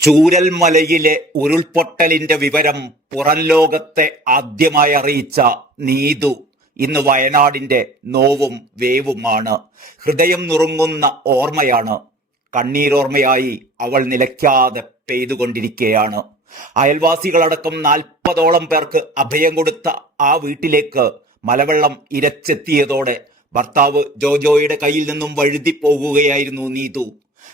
ചൂരൽമലയിലെ ഉരുൾപൊട്ടലിന്റെ വിവരം പുറം ലോകത്തെ ആദ്യമായി അറിയിച്ച നീതു ഇന്ന് വയനാടിന്റെ നോവും വേവുമാണ്. ഹൃദയം നുറുങ്ങുന്ന ഓർമ്മയാണ്. കണ്ണീരോർമ്മയായി അവൾ നിലയ്ക്കാതെ പെയ്തുകൊണ്ടിരിക്കുകയാണ്. അയൽവാസികളടക്കം നാൽപ്പതോളം പേർക്ക് അഭയം കൊടുത്ത ആ വീട്ടിലേക്ക് മലവെള്ളം ഇരച്ചെത്തിയതോടെ ഭർത്താവ് ജോജോയുടെ കയ്യിൽ നിന്നും വഴുതി പോകുകയായിരുന്നു നീതു.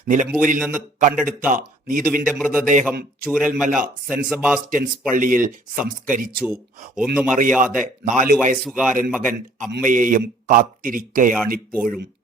നിലമ്പൂരിൽ നിന്ന് കണ്ടെടുത്ത നീതുവിന്റെ മൃതദേഹം ചൂരൽമല സെന്റ് സെബാസ്റ്റ്യൻസ് പള്ളിയിൽ സംസ്കരിച്ചു. ഒന്നുമറിയാതെ നാലു വയസ്സുകാരൻ മകൻ അമ്മയെയും കാത്തിരിക്കയാണിപ്പോഴും.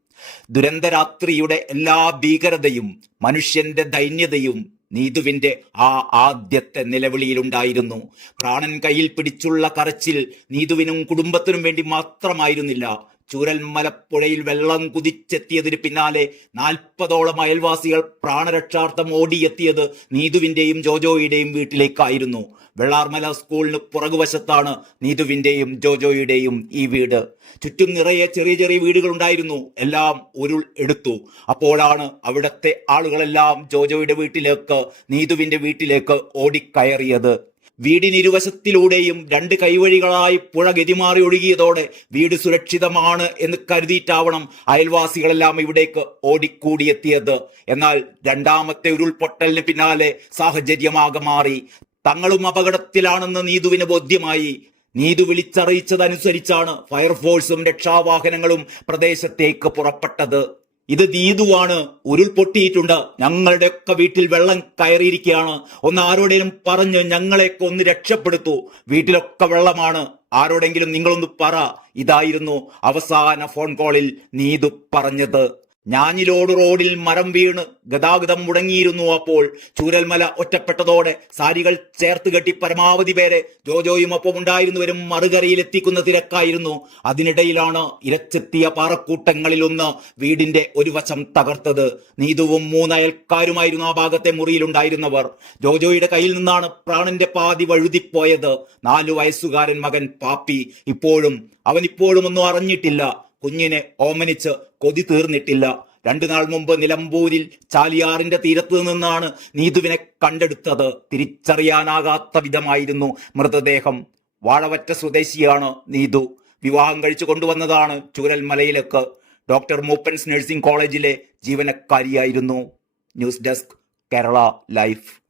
ദുരന്തരാത്രിയുടെ എല്ലാ ഭീകരതയും മനുഷ്യന്റെ ദൈന്യതയും നീതുവിന്റെ ആ ആദ്യത്തെ നിലവിളിയിലുണ്ടായിരുന്നു. പ്രാണൻ കയ്യിൽ പിടിച്ചുള്ള കരച്ചിൽ നീതുവിനും കുടുംബത്തിനും വേണ്ടി മാത്രമായിരുന്നില്ല. ചൂരൽമലപ്പുഴയിൽ വെള്ളം കുതിച്ചെത്തിയതിന് പിന്നാലെ നാൽപ്പതോളം അയൽവാസികൾ പ്രാണരക്ഷാർത്ഥം ഓടിയെത്തിയത് നീതുവിന്റെയും ജോജോയുടെയും വീട്ടിലേക്കായിരുന്നു. വെള്ളാർമല സ്കൂളിന് പുറകുവശത്താണ് നീതുവിന്റെയും ജോജോയുടെയും ഈ വീട്. ചുറ്റും നിറയെ ചെറിയ ചെറിയ വീടുകൾ ഉണ്ടായിരുന്നു എല്ലാം ഉരുൾ എടുത്തു. അപ്പോഴാണ് അവിടത്തെ ആളുകളെല്ലാം ജോജോയുടെ വീട്ടിലേക്ക് നീതുവിന്റെ വീട്ടിലേക്ക് ഓടിക്കയറിയത്. വീടിനിരുവശത്തിലൂടെയും രണ്ട് കൈവഴികളായി പുഴ ഗതിമാറി ഒഴുകിയതോടെ വീട് സുരക്ഷിതമാണ് എന്ന് കരുതിയിട്ടാവണം അയൽവാസികളെല്ലാം ഇവിടേക്ക് ഓടിക്കൂടിയെത്തിയത്. എന്നാൽ രണ്ടാമത്തെ ഉരുൾപൊട്ടലിന് പിന്നാലെ സാഹചര്യമാകെ മാറി. തങ്ങളും അപകടത്തിലാണെന്ന് നീതുവിന് ബോധ്യമായി. നീതു വിളിച്ചറിയിച്ചതനുസരിച്ചാണ് ഫയർഫോഴ്സും രക്ഷാവാഹനങ്ങളും പ്രദേശത്തേക്ക് പുറപ്പെട്ടത്. ഇത് ദീതുവാണ് ഉരുൾപൊട്ടിയിട്ടുണ്ട്. ഞങ്ങളുടെയൊക്കെ വീട്ടിൽ വെള്ളം കയറിയിരിക്കുകയാണ്. ഒന്ന് ആരോടെങ്കിലും പറഞ്ഞ് ഞങ്ങളെയൊക്കെ ഒന്ന് രക്ഷപ്പെടുത്തൂ. വീട്ടിലൊക്കെ വെള്ളമാണ്. ആരോടെങ്കിലും നിങ്ങളൊന്ന് പറ. ഇതായിരുന്നു അവസാന ഫോൺ കോളിൽ നീതു പറഞ്ഞത്. ഞാഞ്ഞിലോട് റോഡിൽ മരം വീണ് ഗതാഗതം മുടങ്ങിയിരുന്നു അപ്പോൾ ചൂരൽമല ഒറ്റപ്പെട്ടതോടെ സാരികൾ ചേർത്ത് കെട്ടി പരമാവധി പേരെ ജോജോയും ഒപ്പം ഉണ്ടായിരുന്നവരും മറുകരയിൽ എത്തിക്കുന്ന തിരക്കായിരുന്നു. അതിനിടയിലാണ് ഇരച്ചെത്തിയ പാറക്കൂട്ടങ്ങളിലൊന്ന് വീടിന്റെ ഒരു വശം തകർത്തത്. നീതുവും മൂന്നയൽക്കാരുമായിരുന്നു ആ ഭാഗത്തെ മുറിയിലുണ്ടായിരുന്നവർ. ജോജോയുടെ കയ്യിൽ നിന്നാണ് പ്രാണന്റെ പാതി വഴുതിപ്പോയത്. നാലു വയസ്സുകാരൻ മകൻ പാപ്പി. ഇപ്പോഴും അവൻ ഇപ്പോഴും ഒന്നും അറിഞ്ഞിട്ടില്ല. കുഞ്ഞിനെ ഓമനിച്ച് കൊതി തീർന്നിട്ടില്ല. രണ്ടു നാൾ മുമ്പ് നിലമ്പൂരിൽ ചാലിയാറിന്റെ തീരത്ത് നിന്നാണ് നീതുവിനെ കണ്ടെടുത്തത്. തിരിച്ചറിയാനാകാത്ത വിധമായിരുന്നു മൃതദേഹം. വാഴവറ്റ സ്വദേശിയാണ് നീതു. വിവാഹം കഴിച്ചു കൊണ്ടുവന്നതാണ് ചൂരൽമലയിലേക്ക്. ഡോക്ടർ മൂപ്പൻസ് നഴ്സിംഗ് കോളേജിലെ ജീവനക്കാരിയായിരുന്നു. News desk Kerala life.